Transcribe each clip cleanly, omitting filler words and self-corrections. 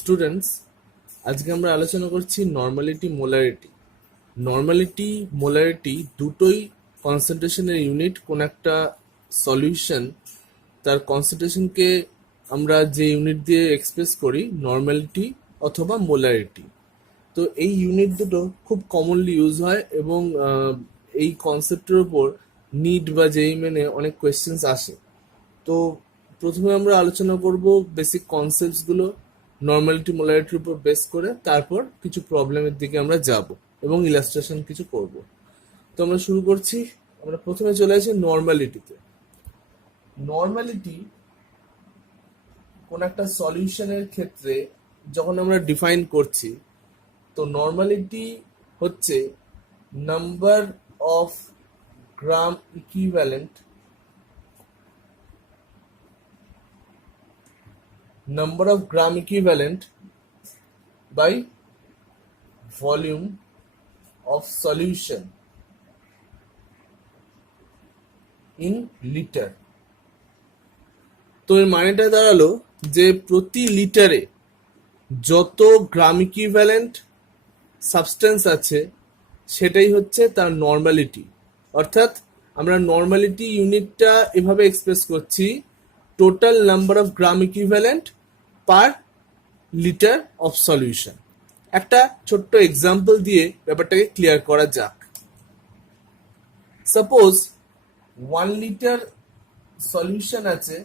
Students, আজকে আমরা আলোচনা করছি নর্মালিটি মোলারিটি। নর্মালিটি মোলারিটি দুটোই কনসেন্ট্রেশনের ইউনিট। কোন একটা সলিউশন তার কনসেন্ট্রেশনকে আমরা যে ইউনিট দিয়ে এক্সপ্রেস করি নর্মালিটি অথবা মোলারিটি। তো এই ইউনিট দুটো খুব কমনলি ইউজ হয় এবং এই কনসেপ্টের উপর নিট বা জেই মেনে অনেক কোয়েশ্চেন্স আসে। তো প্রথমে আমরা আলোচনা করব বেসিক কনসেপ্টসগুলো নর্মালিটি মোলারিটির উপর বেস করে, তারপর কিছু প্রবলেমের দিকে আমরা যাব এবং ইলাস্ট্রেশন কিছু করব। তো আমরা শুরু করছি। আমরা প্রথমে চলে আসি নর্মালিটিতে। নর্মালিটি কোন একটা সলিউশনের ক্ষেত্রে যখন আমরা ডিফাইন করছি, তো নর্মালিটি হচ্ছে number of gram equivalent by volume of solution in liter। তো এর মানেটা দাঁড়ালো যে প্রতি লিটারে যত গ্রাম ইকুইভ্যালেন্ট সাবস্টেন্স আছে সেটাই হচ্ছে তার নর্মালিটি। অর্থাৎ আমরা নর্মালিটি ইউনিটটা এভাবে এক্সপ্রেস করছি, total number of gram equivalent per litre of solution. একটা ছোট্ট এক্সাম্পল দিয়ে ব্যাপারটাকে ক্লিয়ার করা যাক। সাপোজ 1 লিটার সলিউশন আছে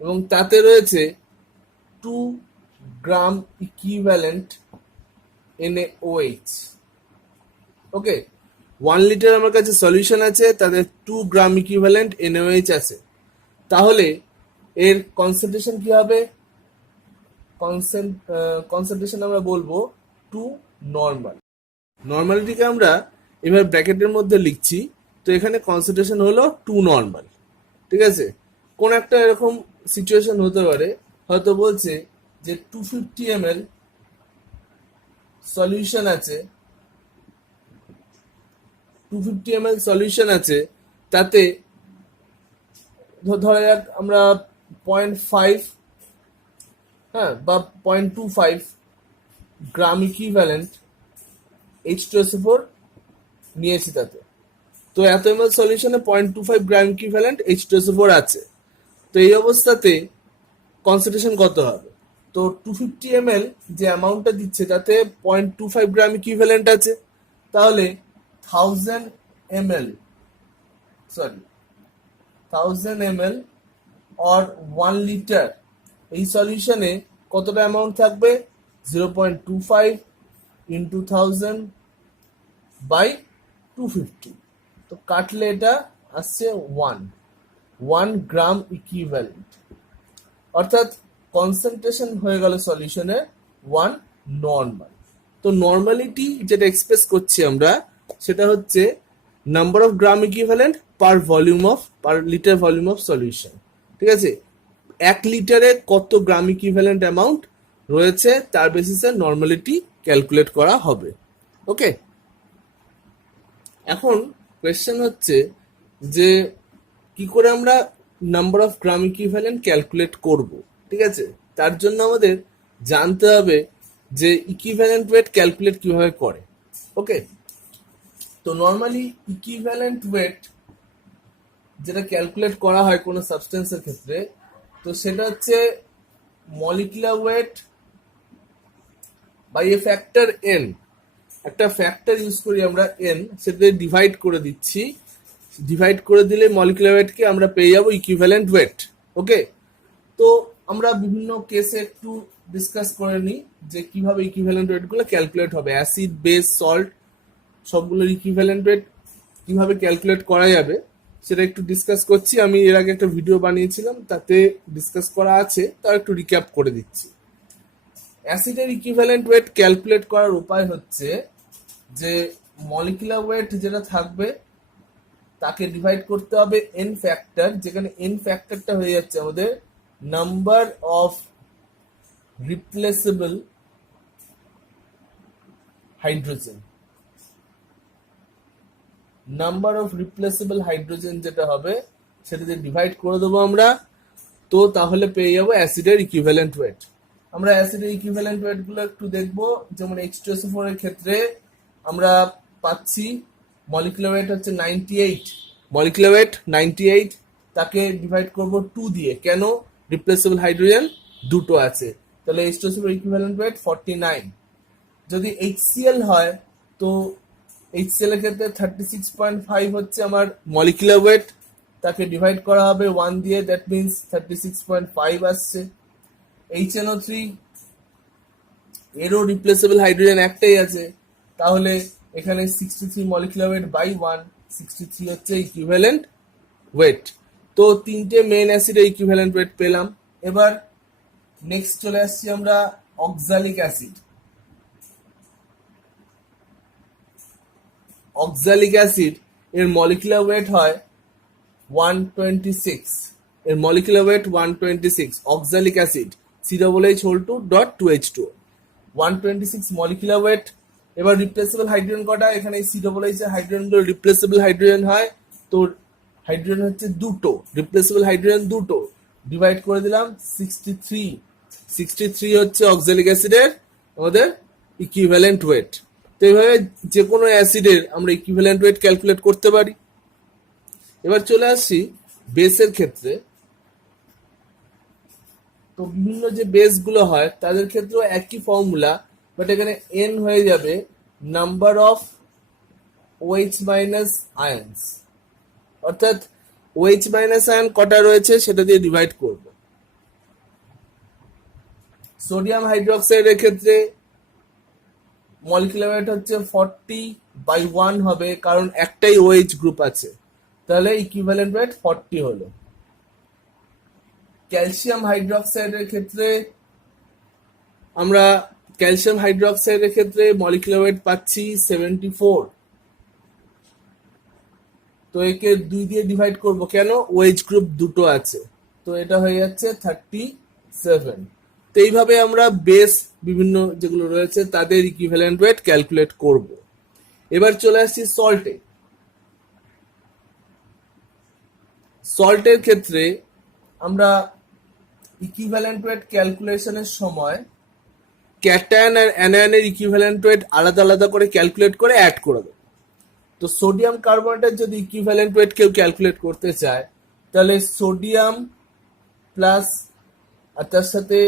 এবং তাতে রয়েছে 2 গ্রাম ইকুইভ্যালেন্ট NaOH। ওকে, 1 লিটার আমার কাছে সলিউশন আছে, তাতে 2 গ্রাম ইকুইভ্যালেন্ট NaOH আছে। তাহলে এর কনসেন্ট্রেশন কি হবে? কনসেন্ট্রেশন আমরা বলবো 2 নর্মাল। নর্মালিটিকে আমরা এভাবে ব্র্যাকেটের মধ্যে লিখছি, তো এখানে কনসেন্ট্রেশন হলো 2 নর্মাল। ঠিক আছে, কোন একটা এরকম সিচুয়েশন হতে পারে, হয়তো বলছে যে 250 ml সলিউশন আছে, 250 ml সলিউশন আছে, তাতে ধরা যাক আমরা 0.5 বা 0.25 গ্রাম ইকুইভ্যালেন্ট H2SO4 নিয়েছি তাতে। তো এত ml সলিউশনে 0.25 গ্রাম ইকুইভ্যালেন্ট H2SO4 আছে। তো এই অবস্থাতে কনসেন্ট্রেশন কত হবে? তো 250 ml যে অ্যামাউন্টটা দিচ্ছে তাতে 0.25 গ্রাম ইকুইভ্যালেন্ট আছে, তাহলে 1000 ml or 1 লিটার এই সলিউশনে কতটা অ্যামাউন্ট থাকবে? 0.25 into 1000 by 250। তো কাটলে এটা আসছে 1 গ্রাম ইকুইভ্যালেন্ট, অর্থাৎ কনসেন্ট্রেশন হয়ে গেল সলিউশনে 1 নর্মাল। তো নর্মালিটি যেটা এক্সপ্রেস করছি আমরা, সেটা হচ্ছে number of gram equivalent per litre volume of solution. ঠিক আছে, 1 লিটারে কত গ্রাম ইকুইভ্যালেন্ট অ্যামাউন্ট রয়েছে তার বেসিসে নর্মালিটি ক্যালকুলেট করা হবে। ওকে, এখন কোয়েশ্চেন হচ্ছে যে কি করে আমরা number of gram equivalent calculate করব। ঠিক আছে, তার জন্য আমাদের জানতে হবে যে ইকুইভ্যালেন্ট ওয়েট ক্যালকুলেট কিভাবে করে। ওকে, তো নর্মালি ইকুইভ্যালেন্ট ওয়েট যেটা ক্যালকুলেট করা হয় কোনো সাবস্টেন্সের ক্ষেত্রে, তো সেটা হচ্ছে molecular weight by a factor n। একটা ফ্যাক্টর ইউজ করি আমরা n, সেটা ডিভাইড করে দিচ্ছি। ডিভাইড করে দিলে মলিকুলার ওয়েটকে আমরা পেয়ে যাবো ইকুইভ্যালেন্ট ওয়েট। ওকে, তো আমরা বিভিন্ন কেসে একটু ডিসকাস করে নিই যে কিভাবে ইকুইভ্যালেন্ট ওয়েটগুলো ক্যালকুলেট হবে। অ্যাসিড, বেস, সল্ট সবগুলোর ইকুইভ্যালেন্ট ওয়েট কিভাবে ক্যালকুলেট করা যাবে সেটা একটু ডিসকাস করছি। আমি এর আগে একটা ভিডিও বানিয়েছিলাম, তাতে ডিসকাস করা আছে, তাও একটু রিক্যাপ করে দিচ্ছি। অ্যাসিডের ইকুইভ্যালেন্ট ওয়েট ক্যালকুলেট করার উপায় হচ্ছে যে মলিকুলার ওয়েট যেটা থাকবে তাকে ডিভাইড করতে হবে n ফ্যাক্টর, যেখানে n ফ্যাক্টরটা হয়ে যাচ্ছে আমাদের number of replaceable hydrogen. Number of replaceable hydrogen যেটা হবে সেটাতে ডিভাইড করে দেবো আমরা তো তাহলে পেয়ে যাবো অ্যাসিডের ইকুইভ্যালেন্ট ওয়েট। আমরা অ্যাসিডের ইকুইভ্যালেন্ট ওয়েট গুলো একটু দেখবো। যেমন H2SO4 এর ক্ষেত্রে আমরা পাচ্ছি মলিকুলার ওয়েট হচ্ছে 98, মলিকুলার ওয়েট 98, তাকে ডিভাইড করব 2 দিয়ে। কেন? রিপ্লেসেবল হাইড্রোজেন দুটো আছে, তাহলে H2SO4 ইকুইভ্যালেন্ট ওয়েট 49। যদি HCl হয় তো HCl এর ক্ষেত্রে 36.5 হচ্ছে আমার মলিকুলার ওয়েট, তাকে ডিভাইড করা হবে 1 দিয়ে, দ্যাট মিনস 36.5 আসছে। HNO3 এরও রিপ্লেসেবল হাইড্রোজেন একটাই আছে, তাহলে এখানে 63 মলিকুলার ওয়েট বাই 1, 63 হচ্ছে ইকুইভ্যালেন্ট ওয়েট। তো তিনটে মেইন অ্যাসিডের ইকুইভ্যালেন্ট ওয়েট পেলাম। এবার নেক্সট চলে আসছি আমরা অক্সালিক অ্যাসিড। অক্সালিক অ্যাসিড এর মলিকুলার ওয়েট হয় 126, এর molecular weight 126। Oxalic acid COOH2.2H2 126 molecular weight. এবার রিপ্লেসেবল হাইড্রোজেন কটা? এখানে COOH এর হাইড্রোজেনগুলো রিপ্লেসেবল হাইড্রোজেন হয়, তো হাইড্রোজেন হচ্ছে দুটো, রিপ্লেসেবল হাইড্রোজেন দুটো, ডিভাইড করে দিলাম 63। 63 হচ্ছে অক্সালিক অ্যাসিডের আমাদের ইকুইভ্যালেন্ট ওয়েট। তো এইভাবে যে কোনো অ্যাসিডের আমরা ইকুইভ্যালেন্ট ওয়েট ক্যালকুলেট করতে পারি। এবার চলে আসছি বেসের ক্ষেত্রে। তো বিভিন্ন যে বেসগুলো হয় তাদের ক্ষেত্রেও একই ফর্মুলা, বাট এখানে n হয়ে যাবে নাম্বার অফ OH মাইনাস আয়ন্স, অর্থাৎ OH মাইনাস আয়ন কটা রয়েছে সেটা দিয়ে ডিভাইড করব। সোডিয়াম হাইড্রোক্সাইডের ক্ষেত্রে মলিকুলার ওয়েট হচ্ছে 40/1 হবে, কারণ একটাই OH গ্রুপ আছে, তাহলে ইকুইভ্যালেন্ট ওয়েট 40 হলো। ক্যালসিয়াম হাইড্রোক্সাইডের ক্ষেত্রে আমরা ক্যালসিয়াম হাইড্রোক্সাইডের ক্ষেত্রে মলিকুলার ওয়েট পাচ্ছি 74, তো একে 2 দিয়ে ডিভাইড করব। কেন? OH গ্রুপ দুটো আছে, তো এটা হয়ে যাচ্ছে 37। তো এইভাবে আমরা বেস বিভিন্ন যেগুলো রয়েছে তাদের ইকুইভ্যালেন্ট ওয়েট ক্যালকুলেট করব। এবার চলে আসছি সল্টে। সল্টের ক্ষেত্রে আমরা ইকুইভ্যালেন্ট ওয়েট ক্যালকুলেশনের সময় ক্যাটায়ন আর অ্যানায়নের ইকুইভ্যালেন্ট ওয়েট আলাদা আলাদা করে ক্যালকুলেট করে অ্যাড করে দেবো। তো সোডিয়াম কার্বনেটের যদি ইকুইভ্যালেন্ট ওয়েট কেউ ক্যালকুলেট করতে চায়, তাহলে সোডিয়াম প্লাস আর তার সাথে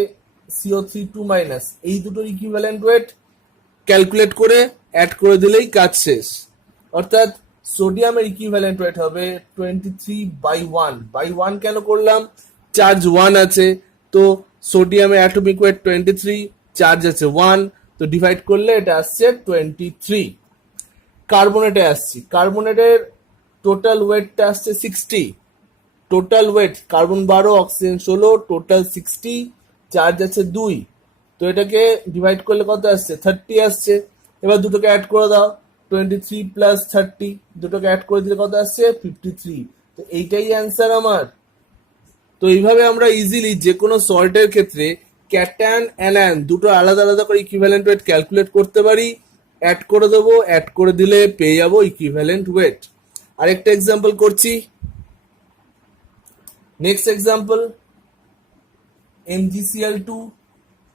CO3 এই দুটোর ইকুইভ্যালেন্ট ওয়েট ক্যালকুলেট করে অ্যাড করে দিলেই কাজ শেষ। অর্থাৎ সোডিয়ামের ইকুইভ্যালেন্ট ওয়েট হবে 23/1 কেন করলাম? চার্জ 1 আছে, তো সোডিয়ামের অ্যাটমিক ওয়েট 23, চার্জ আছে 1, তো ডিভাইড করলে এটা আসছে 23। কার্বনেটে আসছি। কার্বনেটের টোটাল ওয়েটটা আসছে 60, total wait carbon 12, oxygen 16, total 60, charge আছে 2, তো এটাকে ডিভাইড করলে কত আসছে? 30 আসছে। এবার দুটোকে অ্যাড করে দাও, 23 প্লাস 30, দুটোকে অ্যাড করে দিলে কত আসছে? 53। তো এইটাই অ্যান্সার আমার। তো এইভাবে আমরা ইজিলি যে কোনো সল্টের ক্ষেত্রে ক্যাটায়ন অ্যানায়ন দুটো আলাদা আলাদা করে ইকুইভ্যালেন্ট ওয়েট ক্যালকুলেট করতে পারি, অ্যাড করে দেবো, অ্যাড করে দিলে পেয়ে যাবো ইকুইভ্যালেন্ট ওয়েট। আরেকটা এক্সাম্পল করছি। Next example MgCl2।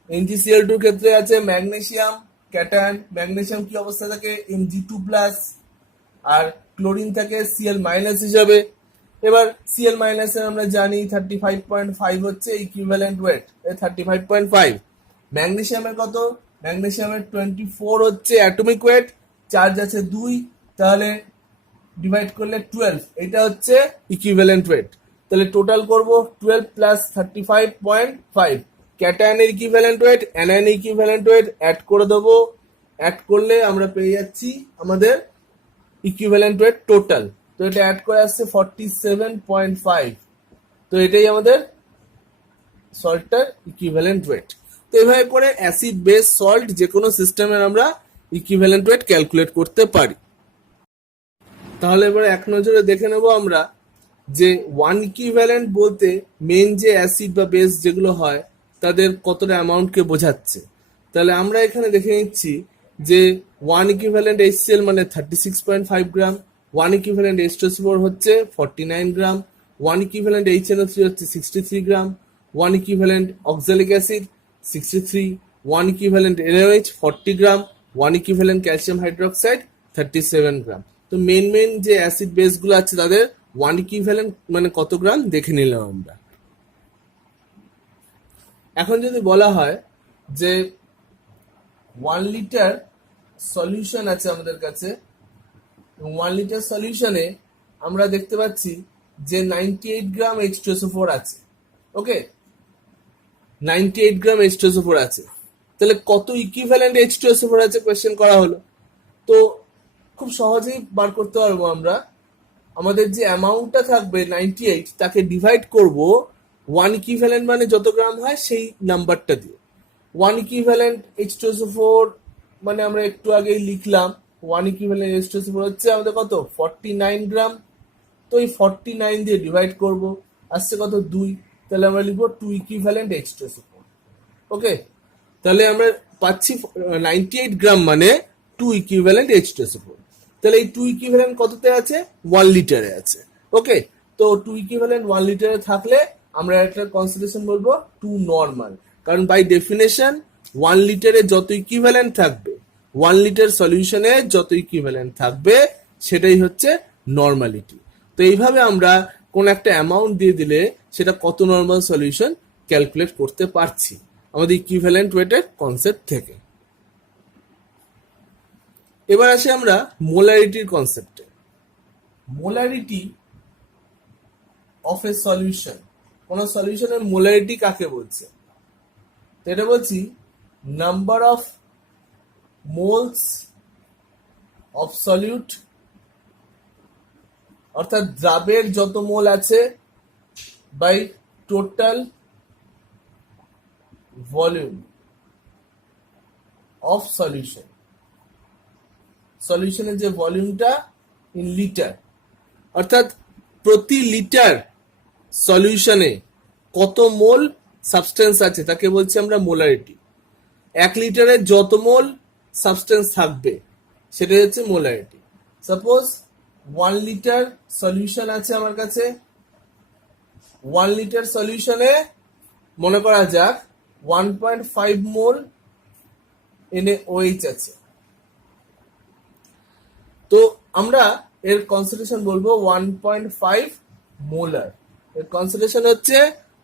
MgCl2 ক্ষেত্রে আছে ম্যাগনেসিয়াম ক্যাটায়ন, ম্যাগনেসিয়াম কি অবস্থা থাকে? Mg2+, আর ক্লোরিন থাকে Cl- হিসাবে। এবার Cl- এর আমরা জানি 35.5 হচ্ছে ইকুইভ্যালেন্ট ওয়েট, 35.5। ম্যাগনেসিয়ামের কত? ম্যাগনেসিয়ামের 24 হচ্ছে অ্যাটমিক ওয়েট, চার্জ আছে 2, তাহলে ডিভাইড করলে 12, এটা হচ্ছে ইকুইভ্যালেন্ট ওয়েট। তাহলে টোটাল করব 12 প্লাস 35.5, ক্যাটায়নের ইকুইভ্যালেন্ট ওয়েট, অ্যানায়নের ইকুইভ্যালেন্ট ওয়েট অ্যাড করে দেবো। অ্যাড করলে আমরা পেয়ে যাচ্ছি আমাদের ইকুইভ্যালেন্ট ওয়েট টোটাল, তো এটা অ্যাড করে আসছে 47.5। তো এটাই আমাদের সল্টটার ইকুইভ্যালেন্ট ওয়েট। তো এভাবে করে অ্যাসিড বেস সল্ট যে কোনো সিস্টেমের আমরা ইকুইভ্যালেন্ট ওয়েট ক্যালকুলেট করতে পারি। তাহলে এবার এক নজরে দেখে নেব আমরা যে ওয়ান ইকুইভ্যালেন্ট বলতে মেন যে অ্যাসিড বা বেস যেগুলো হয় তাদের কতটা অ্যামাউন্টকে বোঝাচ্ছে। তাহলে আমরা এখানে দেখে নিচ্ছি যে ওয়ান ইকুইভ্যালেন্ট HCl মানে 36.5 গ্রাম, ওয়ান ইকুইভ্যালেন্ট H2SO4 হচ্ছে 49 গ্রাম, ওয়ান ইকুইভ্যালেন্ট HNO3 হচ্ছে 63 gram, one equivalent oxalic acid 63, one equivalent NaOH 40 gram, one equivalent calcium hydroxide 37 gram. তো মেন যে অ্যাসিড বেসগুলো আছে তাদের ওয়ান ইকুইভ্যালেন্ট মানে কত গ্রাম দেখে নিলাম আমরা। এখন যদি বলা হয় যে 1 লিটার সলিউশন আছে আমাদের কাছে, 1 লিটার সলিউশনে আমরা দেখতে পাচ্ছি যে 98 গ্রাম H2SO4 আছে। ওকে, 98 গ্রাম H2SO4 আছে। তাহলে কত ইকুইভ্যালেন্ট H2SO4 আছে কোয়েশ্চেন করা হলো। তো খুব সহজেই বার করতে পারবো আমরা। আমাদের যে অ্যামাউন্টটা থাকবে 98 তাকে ডিভাইড করব 1 ইকুইভ্যালেন্ট মানে যত গ্রাম হয় সেই নাম্বারটা দিয়ে। 1 ইকুইভ্যালেন্ট H2SO4 মানে আমরা একটু আগেই লিখলাম 1 ইকুইভ্যালেন্ট H2SO4 হচ্ছে আমাদের কত 49 গ্রাম। তো এই 49 দিয়ে ডিভাইড করব, আসছে কত 2, তাহলে আমরা লিখবো 2 ইকুইভ্যালেন্ট H2SO4। ওকে, তাহলে আমরা পাচ্ছি 98 গ্রাম মানে 2 ইকুইভ্যালেন্ট H2SO4। তাহলে এই 2 ইকুইভ্যালেন্ট কততে আছে 1 লিটারে আছে। ওকে, তো 2 ইকুইভ্যালেন্ট 1 লিটারে থাকলে আমরা একটা কনসেন্ট্রেশন বলবো 2 নরমাল, কারণ বাই ডেফিনেশন 1 লিটারে যত ইকুইভ্যালেন্ট থাকবে 1 লিটার সলিউশনে যত ইকুইভ্যালেন্ট থাকবে সেটাই হচ্ছে নরমালিটি। তো এইভাবে আমরা কোন একটা অ্যামাউন্ট দিয়ে দিলে সেটা কত নরমাল সলিউশন ক্যালকুলেট করতে পারছি আমাদের ইকুইভ্যালেন্ট ওয়েটের কনসেপ্ট থেকে। এবার আসি আমরা মোলারিটির কনসেপ্টে। মোলারিটি অফ এ সলিউশন, কোন সলিউশনের মোলারিটি কাকে বলছে? তো এটা বলছি number of moles of solute, অর্থাৎ দ্রাবের যত মোল আছে by total volume of solution, সলিউশনের যে ভলিউমটা ইন লিটার, অর্থাৎ প্রতি লিটার সলিউশনে কত মোল সাবস্টেন্স আছে তাকে বলছি আমরা মোলারিটি। 1 লিটারে যত মোল সাবস্টেন্স থাকবে সেটা হচ্ছে মোলারিটি। সাপোজ 1 লিটার সলিউশন আছে আমার কাছে, 1 লিটার সলিউশনে মনে করা যাক 1.5 মোল NaOH আছে। তো আমরা এর কনসেন্ট্রেশন বলবো 1.5 মোলার। এর কনসেন্ট্রেশন হচ্ছে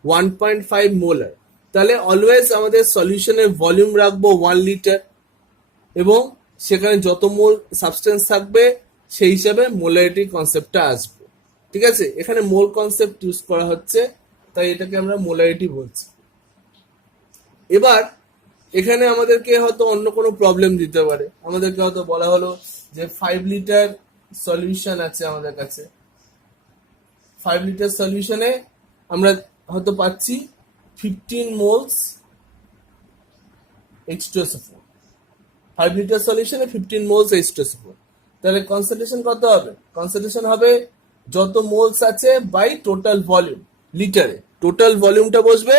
1.5 মোলার। তাহলে অলওয়েজ আমাদের সলিউশনের ভলিউম রাখবো 1 লিটার এবং সেখানে যত মোল সাবস্টেন্স থাকবে সেই হিসাবে মোলারিটি কনসেপ্টটা আসবে। ঠিক আছে, এখানে মোল কনসেপ্ট ইউজ করা হচ্ছে তাই এটাকে আমরা মোলারিটি বলছি। এবার এখানে আমাদেরকে হয়তো অন্য কোনো প্রবলেম দিতে পারে, আমাদেরকে হয়তো বলা হলো যে 5 লিটার সলিউশন আছে আমাদের কাছে, 5 লিটার সলিউশনে আমরা হয়তো পাচ্ছি 15 moles H2SO4। 5 litre সলিউশনে 15 moles H2SO4, তাহলে কনসেন্ট্রেশন কত হবে? কনসেন্ট্রেশন হবে যত মোলস আছে বাই টোটাল ভলিউম লিটারে। টোটাল ভলিউমটা বসবে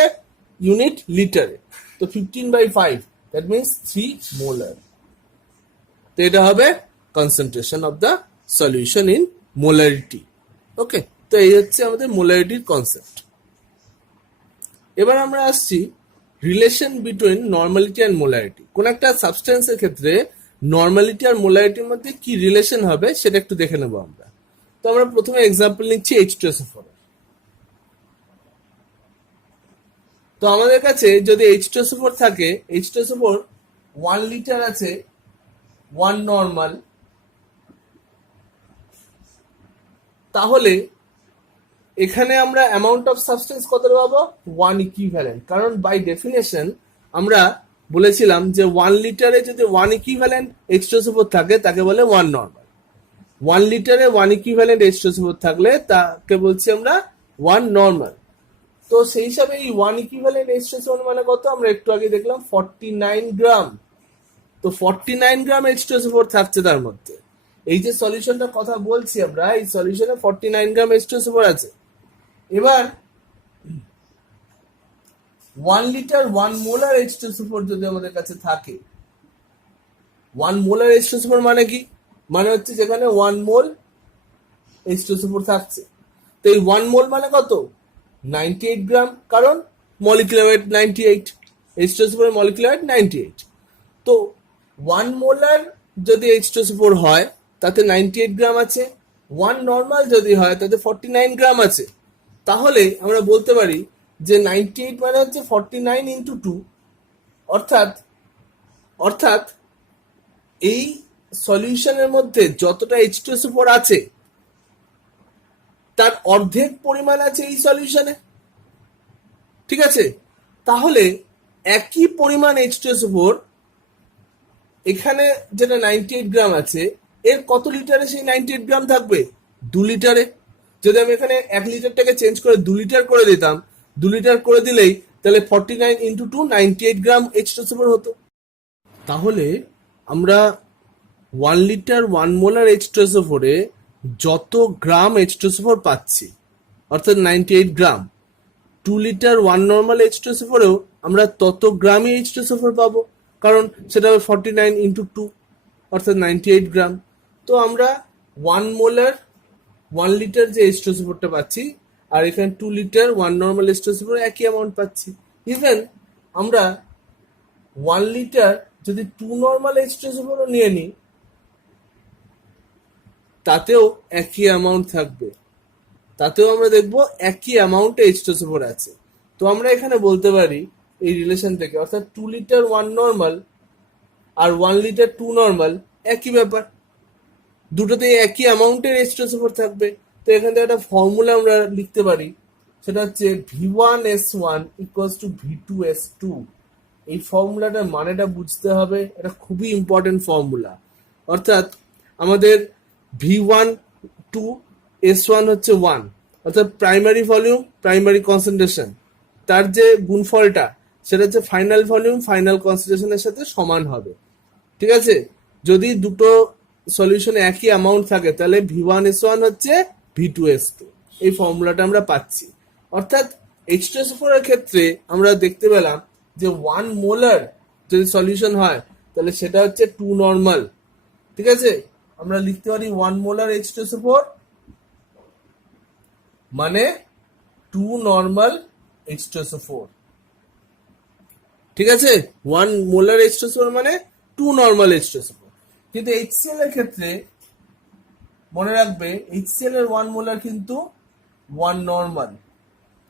ইউনিট লিটারে, তো 15/5 দ্যাট মিনস 3 মোলার। তো এটা হবে concentration of the solution in molarity. Okay, তো এই হচ্ছে আমাদের মোলারিটির কনসেপ্ট। এবার আমরা আসছি relation between normality and molarity. কোন একটা সাবস্টেন্সের ক্ষেত্রে নর্মালিটি আর মোলারিটির মধ্যে কি রিলেশন হবে সেটা একটু দেখে নেবো আমরা। তো আমরা প্রথমে এক্সাম্পল নিচ্ছি H2SO4। তো আমাদের কাছে যদি H2SO4 থাকে, H2SO4 1 লিটার আছে, 1 নর্মাল, তাহলে এখানে আমরা অ্যামাউন্ট অফ সাবস্টেন্স কত পাবো 1 ইকুইভ্যালেন্ট, কারণ বাই ডেফিনেশন আমরা বলেছিলাম যে 1 লিটারে যদি 1 ইকুইভ্যালেন্ট H2SO4 থাকে তাকে বলে 1 নর্মাল। 1 লিটারে 1 ইকুইভ্যালেন্ট H2SO4 থাকলে তাকে বলছি আমরা 1 নর্মাল। তো সেই হিসাবে এই 1 ইকুইভ্যালেন্ট H2SO4 মানে কত আমরা একটু আগে দেখলাম 49 গ্রাম। তো 49 গ্রাম H2SO4 থাকছে তার মধ্যে। এই যে সলিউশনটার কথা বলছি আমরা, এই সলিউশনে 49 গ্রাম H2SO4 আছে। এবার 1 লিটার 1 মোলার H2SO4 যদি আমাদের কাছে থাকে, 1 মোলার H2SO4 মানে কি? মানে হচ্ছে যেখানে 1 মোল H2SO4 থাকছে। তো এই 1 মোল মানে কত? 98 গ্রাম, কারণ মলিকুলার ওয়েট 98, H2SO4 এর মলিকুলার ওয়েট 98। তো 1 মোলার যদি H2SO4 হয় তাতে 98 গ্রাম আছে, 1 নর্মাল যদি হয় তাতে 49 গ্রাম আছে। তাহলে আমরা বলতে পারি যে 98 মানে হচ্ছে 49 ইন্টু 2, অর্থাৎ অর্থাৎ এই সলিউশনের মধ্যে যতটা H2SO4 আছে তার অর্ধেক পরিমাণ আছে এই সলিউশনে। ঠিক আছে, তাহলে একই পরিমাণ H2SO4 এখানে যেটা 98 গ্রাম আছে, এর কত লিটারে সেই 98 গ্রাম থাকবে? 2 লিটারে। যদি আমি এখানে 1 লিটারটাকে চেঞ্জ করে 2 লিটার করে দিতাম, 2 লিটার করে দিলেই তাহলে 49 ইন্টু 2 98 গ্রাম H2SO4 হতো। তাহলে আমরা 1 লিটার 1 মোলার H2SO4 এ যত গ্রাম H2SO4 পাচ্ছি, অর্থাৎ 98 গ্রাম, 2 লিটার 1 নর্মাল H2SO4 এও আমরা তত গ্রামই H2SO4 পাবো, কারণ সেটা হবে 49 ইন্টু 2, অর্থাৎ 98 গ্রাম। তো আমরা 1 মোলার 1 লিটার যে H2SO4টা পাচ্ছি আর এখানে 2 লিটার 1 নর্মাল H2SO4 একই অ্যামাউন্ট পাচ্ছি। ইভেন আমরা 1 লিটার যদি 2 নর্মাল H2SO4 নিয়ে নিই তাতেও একই অ্যামাউন্ট থাকবে, তাতেও আমরা দেখব একই অ্যামাউন্টে H2SO4 আছে। তো আমরা এখানে বলতে পারি এই রিলেশন থেকে, অর্থাৎ 2 লিটার 1 নর্মাল আর 1 লিটার 2 নর্মাল একই ব্যাপার, দুটোতেই একই অ্যামাউন্টের H2SO4 থাকবে। তো এখান থেকে একটা ফর্মুলা আমরা লিখতে পারি, সেটা হচ্ছে V1S1 ইকুয়ালস টু V2S2। এই ফর্মুলাটার মানেটা বুঝতে হবে, এটা খুবই ইম্পর্টেন্ট ফর্মুলা। অর্থাৎ আমাদের V1 2S1 হচ্ছে 1, অর্থাৎ প্রাইমারি ভলিউম প্রাইমারি কনসেন্ট্রেশন, তার যে গুণফলটা সেটা হচ্ছে ফাইনাল ভলিউম ফাইনাল কনসেন্ট্রেশনের সাথে সমান হবে। ঠিক আছে, যদি দুটো সলিউশনে একই অ্যামাউন্ট থাকে তাহলে V1S1 হচ্ছে V2S2। এই ফর্মুলাটা আমরা পাচ্ছি। অর্থাৎ H2SO4 এর ক্ষেত্রে আমরা দেখতে পেলাম যে 1 মোলার যদি সলিউশন হয় তাহলে সেটা হচ্ছে 2 নর্মাল। ঠিক আছে, আমরা লিখতে পারি 1 মোলার H2SO4 মানে 2 নর্মাল H2SO4। ঠিক আছে, 1 মোলার H2SO4 মানে 2 নর্মাল H2SO4। কিন্তু HCl এর ক্ষেত্রে মনে রাখবে HCl এর 1 মোলার কিন্তু 1 নর্মাল।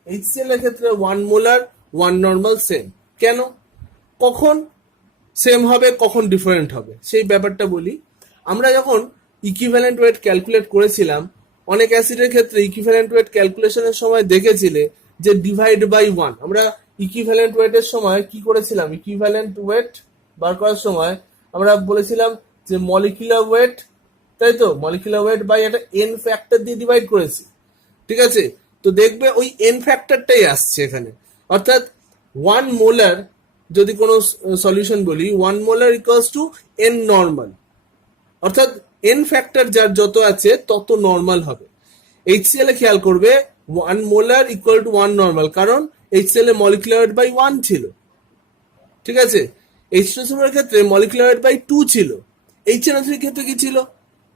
HCl এর ক্ষেত্রে 1 মোলার 1 নর্মাল সেম। কেন, কখন সেম হবে কখন ডিফারেন্ট হবে সেই ব্যাপারটা বলি। আমরা যখন ইকুইভ্যালেন্ট ওয়েট ক্যালকুলেট করেছিলাম, অনেক অ্যাসিডের ক্ষেত্রে ইকুইভ্যালেন্ট ওয়েট ক্যালকুলেশনের সময় দেখেছিলে যে ডিভাইড বাই 1। আমরা ইকুইভ্যালেন্ট ওয়েটের সময় কি করেছিলাম, ইকুইভ্যালেন্ট ওয়েট বার করার সময় আমরা বলেছিলাম যে মলিকুলার ওয়েট, তাই তো, মলিকুলার ওয়েট বাই একটা এন ফ্যাক্টর দিয়ে ডিভাইড করেছি। ঠিক আছে, তো দেখবে ওই এন ফ্যাক্টরটাই আসছে এখানে। অর্থাৎ 1 মোলার যদি কোনো সলিউশন বলি, 1 molar equals to N normal, অর্থাৎ এন ফ্যাক্টর যার যত আছে তত নর্মাল হবে। HCl এ খেয়াল করবে 1 মোলার ইকুয়াল টু 1 নর্মাল, কারণ HCl এ মলিকুলার ওয়েট বাই 1 ছিল। ঠিক আছে, H2SO4 এর ক্ষেত্রে মলিকুলার ওয়েট বাই 2 ছিল। HNO3 এর ক্ষেত্রে কি ছিল,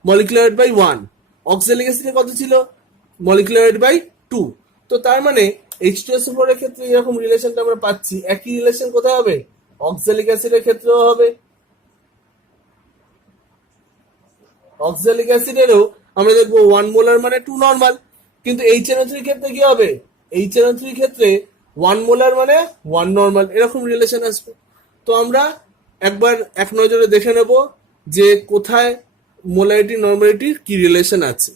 মলিকুলার ওয়েট বাই 1। অক্সালিক অ্যাসিডে কত ছিল, মলিকুলার ওয়েট বাই 2। তো তার মানে H2SO4 এর ক্ষেত্রে এরকম রিলেশনটা আমরা পাচ্ছি। একই রিলেশন কোথায় হবে, অক্সালিক অ্যাসিডের ক্ষেত্রেও হবে। অক্সালিক অ্যাসিডেরও আমরা দেখবো 1 মোলার মানে 2 নর্মাল। কিন্তু HNO3 এর ক্ষেত্রে কি হবে, HNO3 এর ক্ষেত্রে 1 মোলার মানে 1 নর্মাল, এরকম রিলেশন আসবে। তো আমরা একবার এক নজরে দেখে নেব যে কোথায় মোলারিটি নর্মালিটির কি রিলেশন আছে।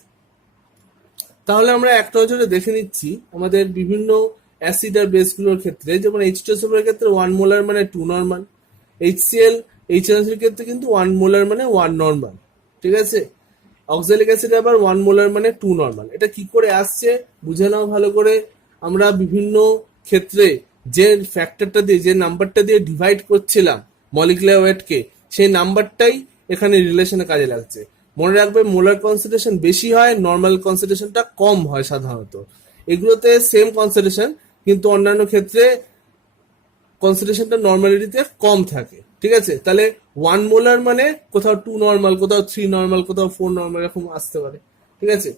তাহলে আমরা এক নজরে দেখে নিচ্ছি আমাদের বিভিন্ন অ্যাসিড আর বেসগুলোর ক্ষেত্রে। যেমন H2SO4 এর ক্ষেত্রে 1 মোলার মানে 2 নর্মাল, HCl HNO3 এর ক্ষেত্রে কিন্তু 1 মোলার মানে 1 নর্মাল। ঠিক আছে, অক্সালিক অ্যাসিড আবার 1 মোলার মানে 2 নর্মাল। এটা কি করে আসছে বুঝে নাও ভালো করে। আমরা বিভিন্ন ক্ষেত্রে যে ফ্যাক্টরটা দিয়ে যে নাম্বারটা দিয়ে ডিভাইড করছিলাম মলিকুলার ওয়েটকে, সেই নাম্বারটাই এখানে রিলেশনে কাজে লাগছে। মনে রাখবে মোলার কনসেন্ট্রেশন বেশি হয়, নর্মাল কনসেন্ট্রেশনটা কম হয় সাধারণত। এগুলোতে সেম কনসেন্ট্রেশন, কিন্তু অন্যান্য ক্ষেত্রে কনসেন্ট্রেশনটা নর্মালিটিতে কম থাকে। ঠিক আছে, তাহলে 1 মোলার মানে কোথাও 2 নর্মাল, কোথাও 3 নর্মাল, কোথাও 4 নর্মাল, এরকম আসতে পারে। ঠিক আছে,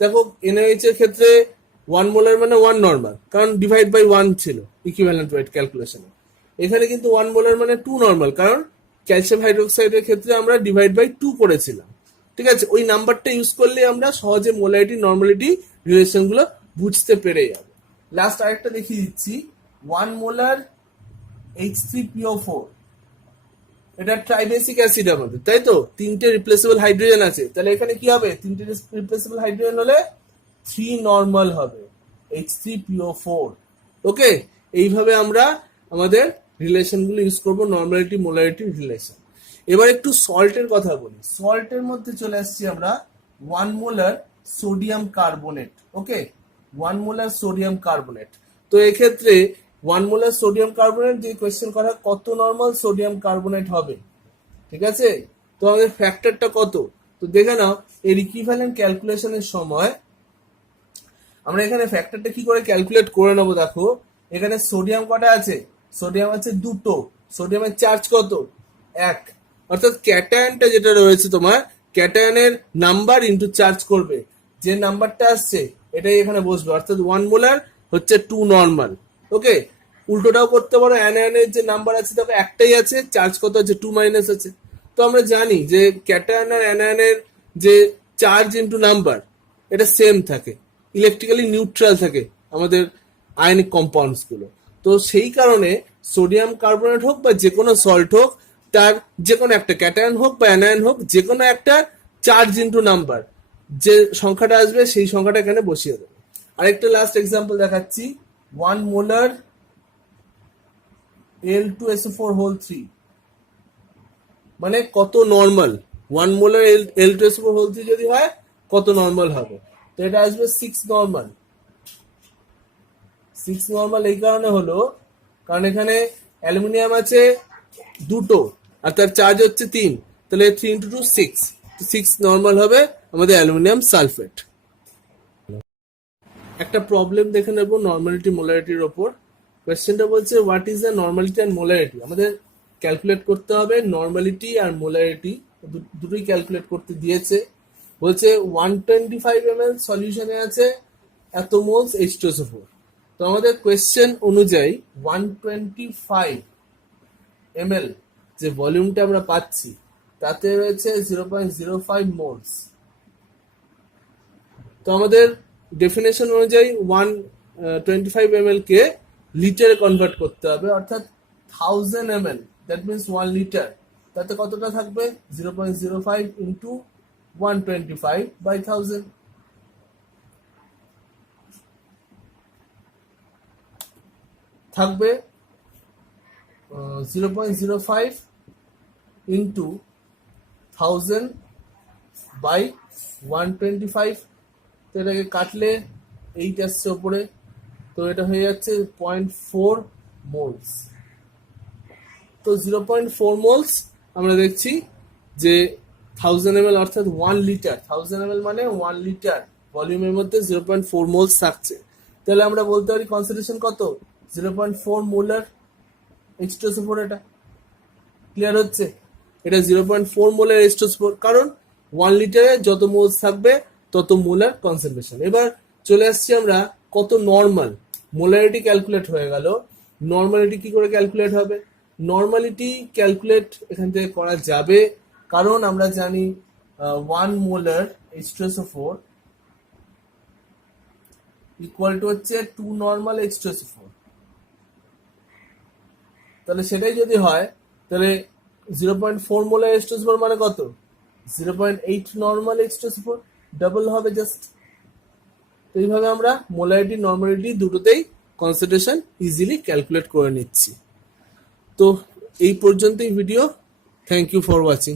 দেখো NaOH এর ক্ষেত্রে 1 মোলার মানে 1 নর্মাল, কারণ ডিভাইড বাই 1 ছিল ইকুইভ্যালেন্ট ওয়েট ক্যালকুলেশনে। এখানে কিন্তু 1 মোলার মানে 2 নর্মাল, কারণ ক্যালসিয়াম হাইড্রোক্সাইডের ক্ষেত্রে আমরা ডিভাইড বাই 2 করেছিলাম। ঠিক আছে, ওই নাম্বারটা ইউজ করলে আমরা সহজে মোলারিটি নর্মালিটি রিলেশনগুলো বুঝতে পেরে যাব। লাস্ট আরেকটা দেখিয়ে দিচ্ছি, 1 মোলার H3PO4, এটা ট্রাইবেসিক অ্যাসিড আমাদের, তাই তো? 3টে রিপ্লেসেবল হাইড্রোজেন আছে, তাহলে এখানে কি হবে? 3টে রিপ্লেসেবল হাইড্রোজেন হলে 3 নর্মাল হবে, H3PO4। ওকে, এইভাবে আমরা আমাদের রিলেশনগুলো ইউজ করবো, নর্মালিটি মোলারিটি রিলেশন। এবার একটু সল্টের কথা বলি। সল্টের মধ্যে চলে আসছি আমরা 1 মোলার সোডিয়াম কার্বনেট। ওকে, 1 মোলার সোডিয়াম কার্বনেট। তো এক্ষেত্রে 1 মোলার সোডিয়াম কার্বনেট যে কোয়েশ্চেন করা, কত নর্মাল সোডিয়াম কার্বনেট হবে। ঠিক আছে, তো আমাদের ফ্যাক্টরটা কত? তো দেখে নাও, এর ইকুইভ্যালেন্ট ক্যালকুলেশনের সময় আমরা এখানে ফ্যাক্টরটা কি করে ক্যালকুলেট করে নেবো। দেখো, এখানে সোডিয়াম কটা আছে? সোডিয়াম আছে 2টো। সোডিয়ামের চার্জ কত? 1। অর্থাৎ ক্যাটায়নটা যেটা রয়েছে তোমার, ক্যাটায়নের নাম্বার ইন্টু চার্জ করবে, যে নাম্বারটা আসছে এটাই এখানে বসবে। অর্থাৎ 1 মোলার হচ্ছে 2 নর্মাল। ওকে, উল্টোটাও করতে পারো, অ্যানায়নের যে নাম্বার আছে দেখো একটাই আছে, চার্জ কত আছে? 2 মাইনাস আছে। তো আমরা জানি যে ক্যাটায়ন আর অ্যানায়নের যে চার্জ ইন্টু নাম্বার এটা সেম থাকে, ইলেকট্রিক্যালি নিউট্রাল থাকে আমাদের আয়নিক কম্পাউন্ডস গুলো। তো সেই কারণে সোডিয়াম কার্বনেট হোক বা যে কোনো সল্ট হোক, তার যে কোনো একটা ক্যাটায়ন হোক বা অ্যানায়ন হোক, যে কোনো একটা চার্জ ইন্টু নাম্বার, যে সংখ্যাটা আসবে সেই সংখ্যাটা এখানে বসিয়ে দেবে। আরেকটা লাস্ট এক্সাম্পল দেখাচ্ছি, 1 মোলার L2SO4 হোল 3 মানে কত নর্মাল? 1 মোলার L2SO4 হোল 3 যদি হয় কত নর্মাল হবে? তো এটা আসবে 6 নর্মাল। 6 নর্মাল এই কারণে হলো, কারণ এখানে অ্যালুমিনিয়াম আছে 2টো আর তার চার্জ হচ্ছে 3, তাহলে 3 × 2 6, 6 নর্মাল হবে আমাদের অ্যালুমিনিয়াম সালফেট। একটা প্রবলেম দেখে নেব নর্মালিটি মোলারিটির ওপর। কোয়েশ্চেনটা বলছে what is the normality and molarity. আমাদের ক্যালকুলেট করতে হবে নর্মালিটি আর মোলারিটি, দুটোই ক্যালকুলেট করতে দিয়েছে। বলছে 125 ml সলিউশনে আছে এত মোলস H2SO4। তো আমাদের কোয়েশ্চেন অনুযায়ী 125 ml যে ভলিউমটা আমরা পাচ্ছি তাতে রয়েছে 0.05 মোলস। তো আমাদের ডেফিনেশন অনুযায়ী 125 ml কে লিটারে কনভার্ট করতে হবে, অর্থাৎ 1000 ml, দ্যাট মিনস 1 লিটার। তাতে কতটা থাকবে? 0.05 ইন্টু 125/1000। থাকবে 0.05 ইন্টু 1000/125। তো এটাকে কাটলে 8 আসছে ওপরে, তো এটা হয়ে যাচ্ছে 0.4 মোলস। তো 0.4 মোলস আমরা দেখছি যে 1000 ml অর্থাৎ 1 লিটার, 1000 ml মানে 1 লিটার ভলিউমের মধ্যে 0.4 মোলস থাকছে। তাহলে আমরা বলতে পারি কনসেন্ট্রেশন কত? 0.4 মোলার H2SO4। এটা ক্লিয়ার হচ্ছে? এটা 0.4 মোলার H2SO4, কারণ 1 লিটারে যত মোলস থাকবে তত মোলার কনসেন্ট্রেশন। এবার চলে আসছি আমরা কত নর্মাল। মোলারিটি ক্যালকুলেট হয়ে গেল, নর্মালিটি কি করে ক্যালকুলেট হবে? নর্মালিটি ক্যালকুলেট এখান থেকে করা যাবে, কারণ আমরা জানি 1 মোলার H2SO4 ইকুয়াল টু হচ্ছে 2 নর্মাল H2SO4। তাহলে সেটাই যদি হয় তাহলে 0.4 মোলার H2SO4 মানে কত? 0.8 নর্মাল H2SO4, ডাবল হবে জাস্ট। তো এইভাবে আমরা মোলারিটি নর্মালিটি দুটোতেই কনসেন্ট্রেশন ইজিলি ক্যালকুলেট করে নিচ্ছি। তো এই পর্যন্তই video. Thank you for watching.